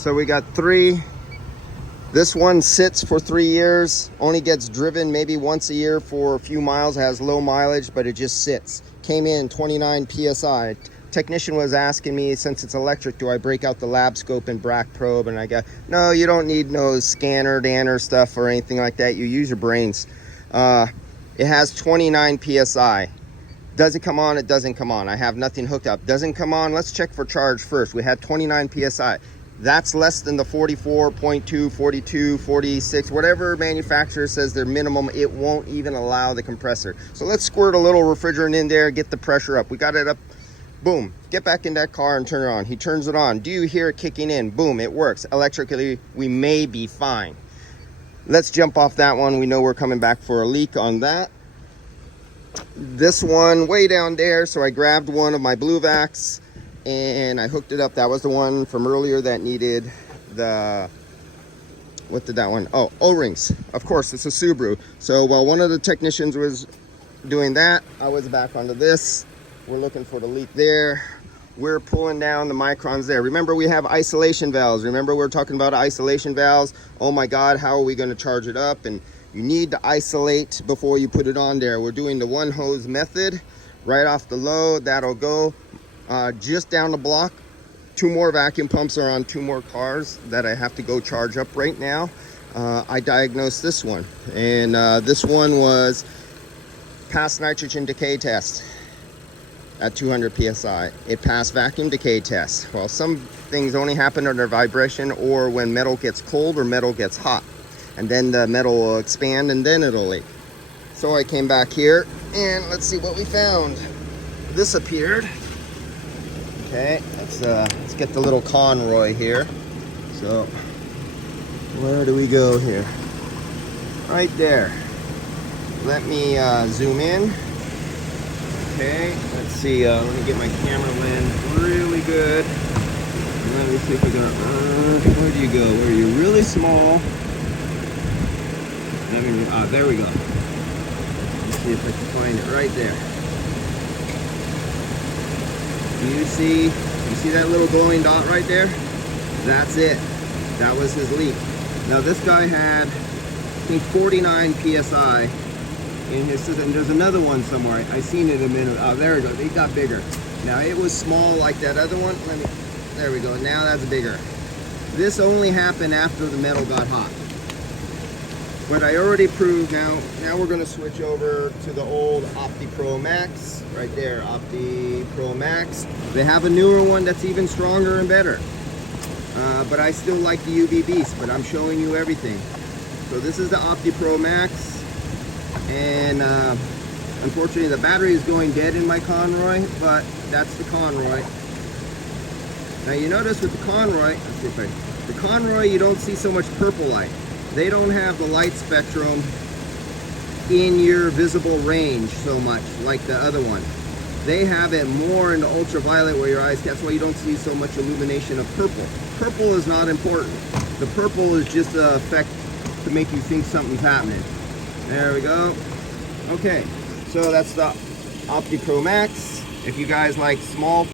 So we got 3. This one sits for 3 years, only gets driven maybe once a year for a few miles, has low mileage, but it just sits. Came in 29 PSI. Technician was asking me, since it's electric, do I break out the lab scope and BRAC probe? And I go, no, you don't need no scanner, danner stuff or anything like that. You use your brains. It has 29 PSI. Does it come on? It doesn't come on. I have nothing hooked up. Doesn't come on. Let's check for charge first. We had 29 PSI. That's less than the 44.2, 42, 46, whatever manufacturer says their minimum. It won't even allow the compressor. So let's squirt a little refrigerant in there, get the pressure up. We got it up. Boom. Get back in that car and turn it on. He turns it on. Do you hear it kicking in? Boom. It works. Electrically, we may be fine. Let's jump off that one. We know we're coming back for a leak on that. This one way down there. So I grabbed one of my blue vacs and I hooked it up. That was the one from earlier that needed the, what did that one? Oh, O-rings. Of course, it's a Subaru. So while one of the technicians was doing that, I was back onto this. We're looking for the leak there. We're pulling down the Microns there. Remember, we have isolation valves. Remember, we're talking about isolation valves. Oh my God, how are we going to charge it up? And you need to isolate before you put it on there. We're doing the one hose method right off the load. That'll go just down the block. 2 more vacuum pumps are on 2 more cars that I have to go charge up right now. I diagnosed this one, and this one was passed nitrogen decay test at 200 PSI. It passed vacuum decay test. Well, some things only happen under vibration or when metal gets cold or metal gets hot. And then the metal will expand and then it'll leak. So I came back here and let's see what we found. This appeared. Okay, let's get the little conroy here. So where do we go here? Right there. Let me zoom in. Okay, let's see, let me get my camera lens really good. And let me see if we're gonna, where do you go? Where are you? Really small. There we go. Let's see if I can find it right there. Do you see that little glowing dot right there? That's it. That was his leak. Now this guy had, I think, 49 PSI. In his system. There's another one somewhere. I seen it a minute. Oh, there we go. It got bigger. Now it was small like that other one. There we go. Now that's bigger. This only happened after the metal got hot. But I already proved now we're going to switch over to the old OptiPro Max. Right there, OptiPro Max. They have a newer one that's even stronger and better. But I still like the UV Beast, but I'm showing you everything. So this is the OptiPro Max. And unfortunately the battery is going dead in my Conroy, but that's the Conroy. Now you notice with the Conroy, let's see if the Conroy, you don't see so much purple light. They don't have the light spectrum in your visible range so much like the other one. They have it more in the ultraviolet where your eyes, that's why you don't see so much illumination of purple. Purple is not important. The purple is just an effect to make you think something's happening. There we go. Okay, so that's the OptiPro Max. If you guys like small